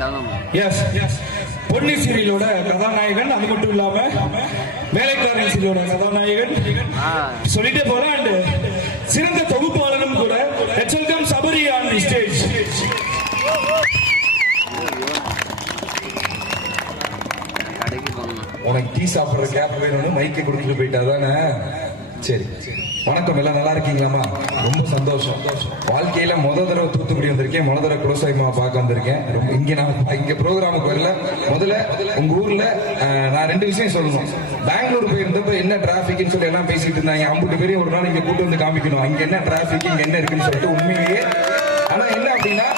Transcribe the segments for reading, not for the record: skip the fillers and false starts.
S Ponni சீரியலோட கதாநாயகன், அது மட்டும் இல்லாம வேலைக்காரன் சீரியலோட கதாநாயகன் சொல்லிட்டே போல அண்ட் சிறந்த தொகுப்பாளரும் கூட. Welcome Sabari on the stage. உனக்கு டீ சாப்பிடுற கேப் வேணும்னு மைக்கை கொடுத்துட்டு போயிட்டா தானே? சரி, வணக்கம். எல்லாம் நல்லா இருக்கீங்களாமா? ரொம்ப சந்தோஷம். வாழ்க்கையில தடவை தூத்துக்குடி வந்திருக்கேன், தடவை குலசாய்மா பார்க்க வந்திருக்கேன். இங்க ப்ரோக்ராமுக்கு வரல. முதல்ல உங்க ஊர்ல நான் 2 விஷயம் சொல்லணும். பெங்களூர் போயிருந்தப்ப என்ன டிராபிக்னு சொல்லி எல்லாம் பேசிட்டு இருந்தாங்க. 50 பேரையும் ஒரு நாள் இங்க கூட்டு வந்து காமிக்கணும், அங்க என்ன டிராபிக், இங்க என்ன இருக்குன்னு சொல்லிட்டு. உண்மையிலேயே ஆனா என்ன அப்படின்னா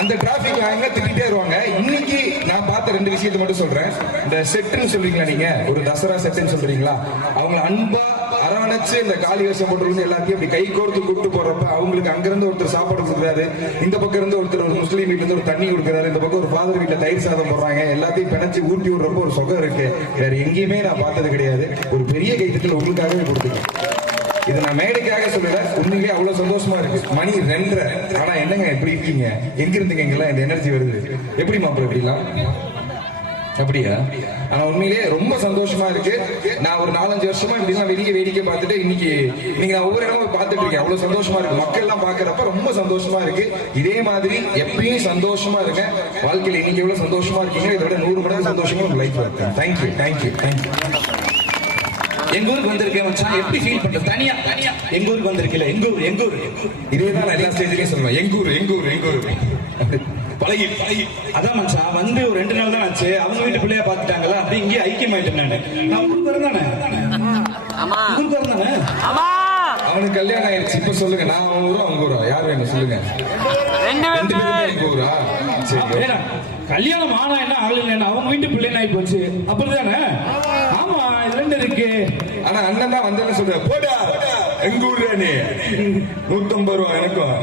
அந்த டிராபிக் ஆக திட்டே வருவாங்க. இன்னைக்கு நான் பார்த்த 2 விஷயத்தை மட்டும் சொல்றேன். இந்த செட்டுன்னு சொல்றீங்களா, நீங்க ஒரு தசரா செட்டுன்னு சொல்றீங்களா, அவங்களை அன்பா அரவணைச்சு இந்த காளி வேஷம் போட்டு எல்லாத்தையும் அப்படி கை கோர்த்து கூப்பிட்டு போறப்ப அவங்களுக்கு அங்கிருந்து ஒருத்தர் சாப்பாடு கொடுக்குறாரு, இந்த பக்கம் இருந்து ஒருத்தர் ஒரு முஸ்லீம் வீட்டுல இருந்து ஒரு தண்ணி கொடுக்குறாரு, இந்த பக்கம் ஒரு ஃபாதர் வீட்டுல தயிர் சாதம் போடுறாங்க. எல்லாத்தையும் பிணைச்சு ஊட்டி விடுறப்ப ஒரு சுகம் இருக்கு. வேற எங்கேயுமே நான் பார்த்தது கிடையாது. ஒரு பெரிய கைத்தட்டல் உங்களுக்காகவே கொடுத்துருக்கேன். இதை நான் மேடைக்காக சொல்லல, உண்மையிலேயே அவ்வளவு சந்தோஷமா இருக்கு. மணி 2:30. ஆனா என்னங்க எப்படி இருக்கீங்க? எங்க இருந்துங்க எங்கெல்லாம் இந்த எனர்ஜி வருது? எப்படி மாப்பிள்ள இப்படிலாம்? அப்படியா? ஆனா உண்மையிலேயே ரொம்ப சந்தோஷமா இருக்கு. நான் ஒரு 4-5 வருஷமா இப்படிலாம் வெளியே வேடிக்கை பார்த்துட்டு இன்னைக்கு நான் ஒவ்வொரு இடமும் பார்த்துட்டு இருக்கேன். அவ்வளவு சந்தோஷமா இருக்கு. மக்கள் எல்லாம் பாக்குறப்ப ரொம்ப சந்தோஷமா இருக்கு. இதே மாதிரி எப்பயும் சந்தோஷமா இருக்கேன். வாழ்க்கையில இன்னைக்கு எவ்வளவு சந்தோஷமா இருக்கீங்க, இதை விட 100 மடங்கு சந்தோஷமா உங்க லைஃப் இருக்கு. Thank you thank you thank you. எங்க ஊருக்கு வந்திருக்கேன் மச்சான், எப்படி ஃபீல் பண்ற? தனியா எங்க ஊருக்கு வந்திருக்கல. எங்க ஊர் இதேதான் எல்லா ஸ்டேஜ்லயும் சொல்லுவேன். எங்க ஊர் பழகி அதான் மச்சான் வந்து ஒரு 2 நாள் தான் ஆச்சு. அவங்க வீட்டு பிள்ளையா பாத்துட்டாங்களா, அப்படி இங்கே ஐக்கியமாயிட்டேன் நானு. நான் ஊருக்கு வரந்தானே, அவனுக்கு கல்யாணம் ஆயிடுச்சு. இப்ப சொல்லுங்க, நான் அவன் ஊரா அவங்க ஊரா? யார் வேணும் சொல்லுங்க. 2 பேருமே எங்க ஊரா? சரி, கல்யாணம் ஆனா என்ன ஆகல என்ன, அவங்க வீட்டு பிள்ளைன்னு ஆகி போச்சு. அப்படிதானே? ஆமா, இது 2 இருக்கு. ஆனா அண்ணன் தான் வந்து சொல்ற, போடா எங்க ஊர் நீ 150 ரூபா எனக்கும்.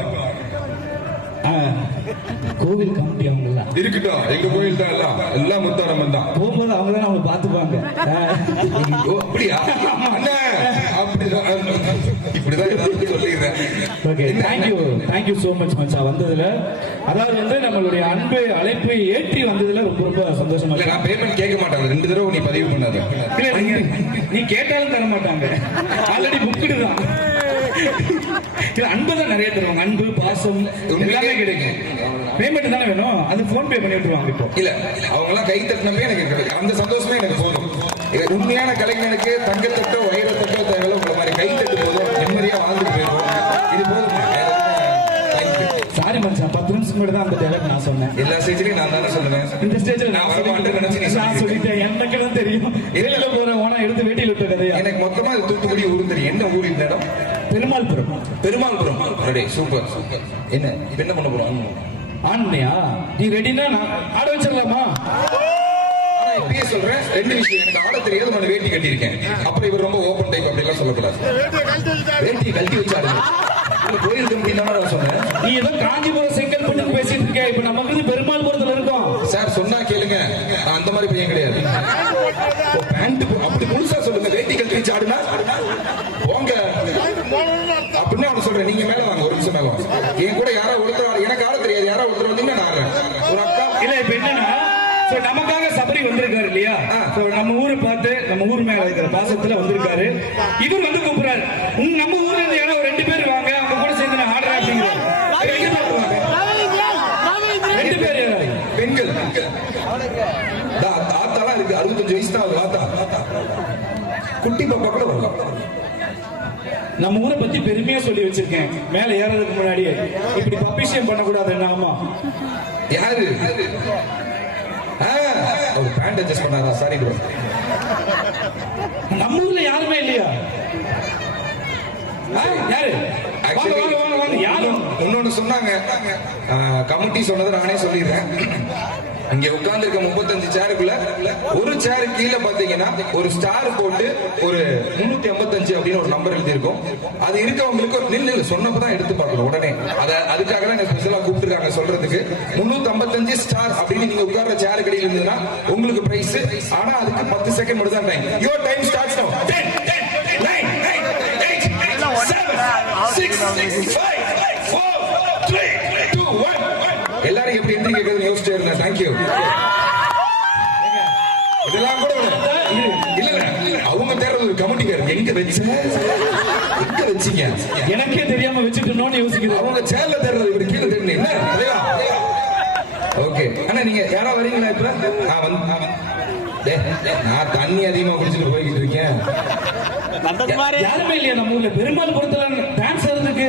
கோவில் கமிட்டி அவங்க எல்லாம் இருக்கட்டும், எங்க கோயில் தான் எல்லாம் முத்தாரம்மன் தான். போகும்போது அவங்க தான் அவங்க பாத்துப்பாங்க. அப்படியா? இப்படிதான் சொல்லிடுறேன். ஓகே, தேங்க்யூ சோ மச் மச்சா வந்ததுல. அதாவது வந்து நம்மளுடைய அன்பு அழைப்பை ஏற்றி வந்ததுல ரொம்ப ரொம்ப சந்தோஷமா இருக்கு. நான் பேமெண்ட் கேட்க மாட்டாங்க. 2 தடவை நீ பதிவு பண்ணாத. நீ கேட்டாலும் தர மாட்டாங்க, ஆல்ரெடி புக்குடு தான். அன்புதான் நிறைய தருவாங்க. அன்பு பாசம் எல்லாமே கிடைக்கும். பேமெண்ட் தானே வேணும், அது போன் பே பண்ணி விட்டுருவாங்க. இப்போ இல்ல, அவங்க எல்லாம் கை தட்டினமே எனக்கு அந்த சந்தோஷமே எனக்கு போதும். உண்மையான கலைஞனுக்கு தங்கத்தட்டோ வைரத்தட்டோ தேவையில்ல. உங்களை மாதிரி கை தட்டு போதும், நிம்மதியா வாழ்ந்துட்டு போயிடும். இது போதும். சாரி மச்சான், 10 நிமிஷம் கூட தான் அந்த டைலாக் நான் சொன்னேன். எல்லா ஸ்டேஜ்லயும் நான் தானே சொல்லுவேன். இந்த ஸ்டேஜ்ல நான் வரமாட்டேன்னு நினைச்சு நான் சொல்லிட்டேன். எனக்கு தான் தெரியும். இடையில போறேன் ஓனா எடுத்து வேட்டியில் விட்ட கதையா. எனக்கு மொத்தமா தூத்துக்குடி ஊர் தெரியும். என்ன ஊர் இந்த இடம்? பெருமாள்புரம். சூப்பர். என்ன பண்ண போறோம்? ஆன்மையா நீ ரெடினா நான் ஆட வச்சிடலாமா? இப்பயே சொல்றேன் 2 விஷயம். எனக்கு ஆட தெரியாது, நான் வேட்டி கட்டியிருக்கேன். அப்புறம் இவர் ரொம்ப ஓபன் டைப் அப்படி எல்லாம் சொல்லக்கூடாது. வேட்டி கழட்டி வச்சு ஆடுங்க. கோயில் கம்பெனி சொன்னேன். நீ ஏதோ காஞ்சிபுரம் செங்கல் பண்ணி பேசிட்டு இருக்க. இப்ப நமக்கு பெருமாள்புரத்துல இருக்கோம். சார் சொன்னா கேளுங்க, நான் அந்த மாதிரி பையன் கிடையாது. பேண்ட் அப்படி முழுசா சொல்லுங்க. வேட்டி கழட்டி வச்சு ஆடுனா போங்க அப்படின்னு அவன் சொல்றேன். நீங்க மேல வாங்க, ஒரு நிமிஷம் மேல வாங்க. என் கூட யாரோ ஒருத்தர், எனக்கு ஆட தெரியாது, யாரோ ஒருத்தர் வந்தீங்கன்னா நான் ஆடுறேன். ஒரு அக்கா இல்ல. இப்ப என்னன்னா நமக்காக சபரி வந்திருக்காரு இல்லையா? நம்ம ஊரை பார்த்து நம்ம ஊர் மேல இருக்கிற பாசத்துல வந்திருக்காரு. இவர் வந்து கூப்பிடுறாரு, நம்ம ஊர்ல இருந்து யாரோ 2 பேர் வாங்க, அவங்க கூட சேர்ந்து நான் ஆடுறேன் அப்படிங்கிறாரு. 2 பேர் பெண்கள். தாத்தாலாம் இருக்கு, 65 வயசு தான் தாத்தா. குட்டி பாப்பா கூட வரலாம். நம்ம ஊரை பத்தி பெருமையா சொல்லி வச்சிருக்கேன். மேல ஏறதுக்கு முன்னாடியே இப்படி பப்பிஷியம் பண்ணக்கூடாது. ஆமா, யாரு ஒரு பேண்ட் அட்ஜஸ்ட் பண்ணாரா? Sorry bro. நம்ம ஊர்ல யாருமே இல்லையா? யாரு? இன்னொன்னு சொன்னாங்க, கமிட்டி சொன்னதை நானே சொல்லிடுறேன். இங்க உட்கார்ந்து இருக்க 35 சேருக்குள்ள ஒரு சேரு கீழே பாத்தீங்கன்னா ஒரு ஸ்டார் போட்டு ஒரு 355 அப்படின்னு ஒரு நம்பர் எழுதி இருக்கும். அது இருக்கவங்களுக்கு ஒரு நில்லு சொன்னப்பதான் எடுத்து பார்க்கணும் உடனே. அதுக்காக தான் ஸ்பெஷலா கூப்பிட்டுருக்காங்க சொல்றதுக்கு. 355 ஸ்டார் அப்படின்னு நீங்க உட்கார்ற சேரு கடையில் இருந்ததுன்னா உங்களுக்கு பிரைஸ். ஆனா அதுக்கு 10 செகண்ட் மட்டும் தான் டைம். யுவர் டைம் ஸ்டார்ட்ஸ் நவ. 10 9 8 7 6 5 4 3 2 1. எல்லாரும் எப்படி எந்திரிக்க கேக்குதுன்னு யோசிச்சுட்டு இருந்தேன். தேங்க்யூ. வச்ச எங்க வச்சீங்க? எனக்கே தெரியாம வச்சுட்டோம்னு யோசிக்கிறேன். அவங்க சேர்ல தேடுறது இப்படி கீழே தேடுனீங்க. ஓகே அண்ணா, நீங்க யாரா வரீங்களா இப்ப? நான் தண்ணி அதிகமா குடிச்சிட்டு போய்கிட்டு இருக்கேன். யாருமே இல்லையா நம்ம ஊர்ல? பெரும்பாலும் பொறுத்தல டான்ஸ் ஆடுறதுக்கு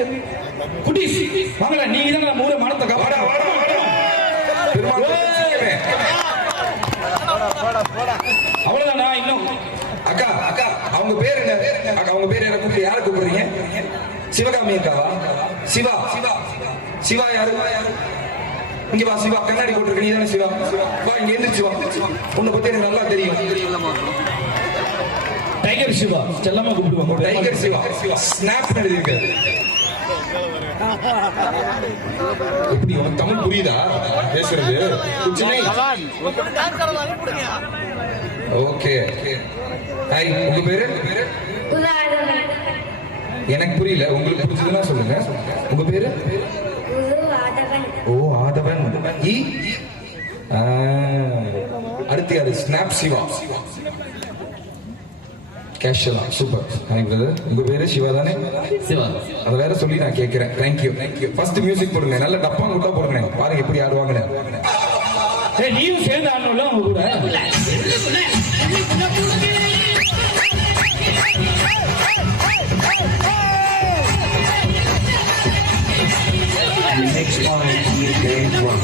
குட்டீஸ் வாங்கல. நீங்க தான் நம்ம ஊரை மனத்தை காப்பாடா. அவ்வளவுதானா? இன்னும் அக்கா அக்கா அவங்க பேர் என்ன? அக்கா அவங்க பேர் என்ன? கூப்பிட்டு யாரை கூப்பிடுறீங்க? சிவகாமி அக்காவா? சிவா சிவா சிவா யாரு? இங்க வா சிவா, கண்ணாடி போட்டுருக்க நீ தானே சிவா? வா இங்க எந்திரிச்சு வா. உன்னை பத்தி எனக்கு நல்லா தெரியும். டைகர் சிவா செல்லமா கூப்பிடுவாங்க. டைகர் சிவா ஸ்னாப் எழுதியிருக்காரு. எப்படி உனக்கு தமிழ் புரியுதா பேசுறது? ஓகே ஹாய், உங்க பேரு? எனக்கு புரியல, உங்களுக்கு புரிஞ்சதுன்னா சொல்லுங்க. உங்க பேரு? ஓ ஆதவன். அடுத்து யாரு? ஸ்னாப் சிவா. கேஷலா சூப்பர். ஹாய் பிரதர், உங்க பேரு சிவா தானே? சிவா. அத வேற சொல்லி நான் கேட்கிறேன். தேங்க்யூ. ஃபர்ஸ்ட் மியூசிக் போடுங்க, நல்ல டப்பா குட்டா போடுங்க, பாருங்க எப்படி ஆடுவாங்கன்னு. நீயும் சேர்ந்து ஆடணும்ல அவங்க கூட. Next one is game one.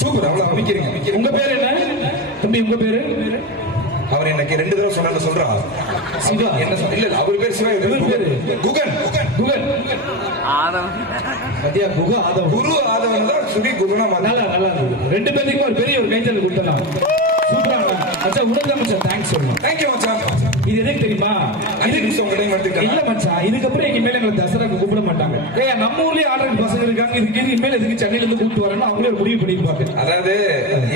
Super, அவ்வளவு அமைக்கிறீங்க. உங்க பேரு என்ன தம்பி? உங்க பேரு? அவர் எனக்கு 2 தடவை சொன்ன சொல்றா. சிவா என்ன சொன்ன? இல்ல அவர் பேர் சிவா. இவர் பேரு குகன். மத்தியா குக ஆதவன். குரு ஆதவன் தான் சுரி குகனா. நல்லா இருந்தது. 2 பேருக்கும் ஒரு பெரிய ஒரு கைத்தல் கொடுத்தலாம். சூப்பரா மச்சா. உடல் மச்சா தேங்க்ஸ் சொல்லணும். தேங்க்யூ மச்சான். இது எதுக்கு தெரியுமா? இதுக்கு உங்க டைம் எடுத்துக்கலாம். இல்ல மச்சான், இதுக்கப்புறம் எங்க மேல எங்களை தசராக்கு கூப்பிட மாட்டாங்க. ஏன் நம்ம ஊர்லயே ஆடுற பசங்க இருக்காங்க, இதுக்கு இனிமேல் எதுக்கு சென்னையில இருந்து கூப்பிட்டு வரணும் அவங்களே ஒரு முடிவு பண்ணிருப்பாங்க. அதாவது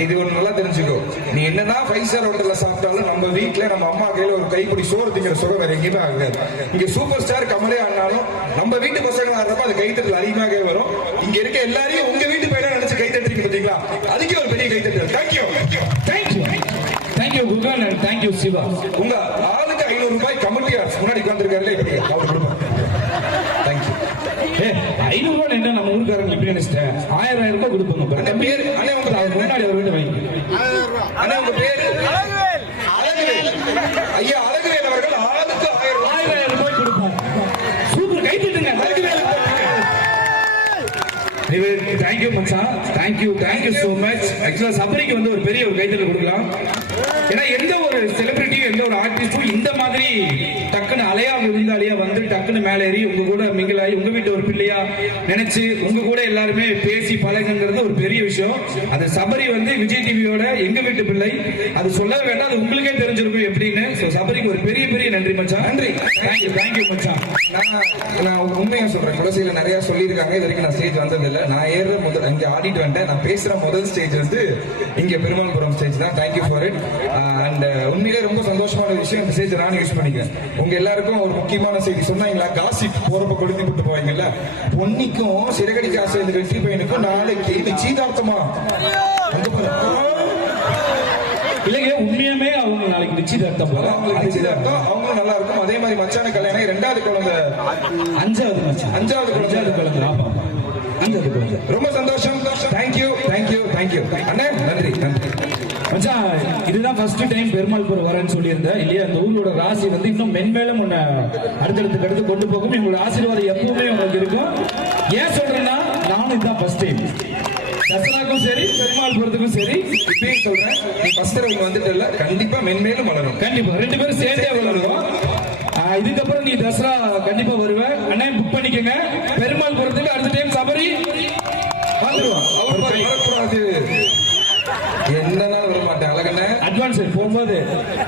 இது ஒண்ணு நல்லா தெரிஞ்சுக்கோ, நீ என்னதான் 5 ஸ்டார் ஹோட்டல்ல சாப்பிட்டாலும் நம்ம வீட்டுல நம்ம அம்மா கையில ஒரு கைப்பிடி சோறு திங்கிற சுகம் வேற எங்கேயுமே ஆகாது. இங்க சூப்பர் ஸ்டார் கமலே ஆனாலும் நம்ம வீட்டு பசங்க ஆடுறப்ப அது கைத்தட்டல் அதிகமாக வரும். இங்க இருக்க எல்லாரையும் உங்க வீட்டு பையனா நினைச்சு கைத்தட்டுறீங்க பாத்தீங்களா? அதுக்கே ஒரு பெரிய கைத்தட்டல். Thank you Guhan and thank you Siva. உங்க ஆளுக்கு 500 ரூபாய் கமிட்டி முன்னாடி உட்கார்ந்துருக்காருல்ல, அவர் கொடுப்போம். தேங்க்யூ. 500 ரூபாய் என்ன நம்ம ஊருக்காரங்க எப்படி நினைச்சிட்டேன்? 1000 ரூபாய் கொடுப்பாங்க. அண்ணா பேர்? அண்ணா உங்க முன்னாடி அவர் வீட்டு வாங்கி. அண்ணா உங்க பேர்? அழகுவேல். ஐயா அழகுவேல் அவர்கள் ஆளுக்கு 1000 ரூபாய் கொடுப்பாங்க. சூப்பர், கை தட்டுங்க. அழகுவேல். தேங்க்யூ மச்சான். Thank you so much. ஆக்சுவலா சபரிக்கு வந்து ஒரு பெரிய ஒரு கைத்தட்டல் கொடுக்கலாம். ஏன்னா எந்த ஒரு செலிபிரிட்டியும் எந்த ஒரு ஆர்டிஸ்டும் இந்த மாதிரி டக்குன்னு அலையா விருந்தாளியா வந்து டக்குன்னு மேலே ஏறி உங்க கூட மிங்கிலாகி உங்க வீட்டு ஒரு பிள்ளையா நினைச்சு உங்க கூட எல்லாருமே பேசி பழகுங்கிறது ஒரு பெரிய விஷயம். அது சபரி வந்து விஜய் டிவியோட எங்க வீட்டு பிள்ளை, அது சொல்ல வேண்டாம், அது உங்களுக்கே தெரிஞ்சிருக்கும் எப்படின்னு. சபரிக்கு ஒரு பெரிய பெரிய நன்றி மச்சான். நன்றி. தேங்க்யூ மச்சான். நான் உண்மையா சொல்றேன், குலசையில நிறைய சொல்லியிருக்காங்க, இது வரைக்கும் நான் ஸ்டேஜ் வந்தது இல்லை. நான் ஏற முதல் இங்க ஆடிட்டு வந்தேன். நான் பேசுற முதல் ஸ்டேஜ் வந்து இங்க பெருமாள்புரம் ஸ்டேஜ் தான். Thank you for it. அண்ட் உண்மையிலே ரொம்ப சந்தோஷமான விஷயம், இந்த ஸ்டேஜ் நான் யூஸ் பண்ணிக்கிறேன். உங்க எல்லாருக்கும் ஒரு முக்கியமான செய்தி சொன்னாங்களா, காசிப் போறப்ப கொளுத்தி விட்டு போவாங்கல்ல, பொன்னிக்கும் சிறகடி காசு இந்த வெற்றி பையனுக்கும் நாளைக்கு நிச்சயதார்த்தமா. இல்லைங்க, உண்மையுமே அவங்க நாளைக்கு நிச்சயதார்த்தம் போல. அவங்களுக்கு நிச்சயதார்த்தம், அவங்களும் நல்லா இருக்கும். அதே மாதிரி மச்சான கல்யாணம் 2வது குழந்தை, 5வது மச்சான், 5வது குழந்தை. ஆமா, 5வது குழந்தை. ரொம்ப சந்தோஷம். தேங்க்யூ. அண்ணே நன்றி. மச்சான் இதுதான் ஃபர்ஸ்ட் டைம் பெருமாள்புரம் வரேன்னு சொல்லியிருந்தேன் இல்லையா? அந்த ஊரோட ராசி வந்து இன்னும் மென்மேலும் உன்னை அடுத்தடுத்து அடுத்து கொண்டு போகும். உங்களோட ஆசீர்வாதம் எப்பவுமே உங்களுக்கு இருக்கும். ஏன் சொல்றேன்னா, நானும் இதுதான் ஃபர்ஸ்ட் டைம் தசராக்கும் சரி பெருமாள்புரத்துக்கும் சரி. இப்பயும் சொல்றேன், நீ ஃபர்ஸ்ட் தடவை வந்துட்டல, கண்டிப்பா மென்மேலும் வளரும். கண்டிப்பா 2 பேரும் சேர்ந்தே வளருவோம். இதுக்கப்புறம் நீ தசரா கண்டிப்பா வருவேன். அண்ணா புக் பண்ணிக்கங்க. பெருமாள்புரத்துக்கு அடுத்த டைம் சபரி வந்துருவோம். அவர் வரக்கூடாது, என்னன்னா வர மாட்டேன். அழகண்ணே அட்வான்ஸ் போகும்போது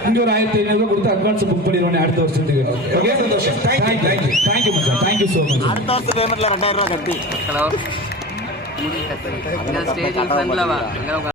இங்க ஒரு 1500 கொடுத்து அட்வான்ஸ் புக் பண்ணிடுவானே அடுத்த வருஷத்துக்கு. ஓகே, சந்தோஷம். தேங்க்யூ தேங்க்யூ தேங்க்யூ மச்சான், தேங்க்யூ சோ மச். அடுத்த வருஷம் பேமெண்ட்ல 2000 ரூபாய் கட்டி ஹலோ ஸ்டேஜ் ஃப்ரெண்ட்ல வா.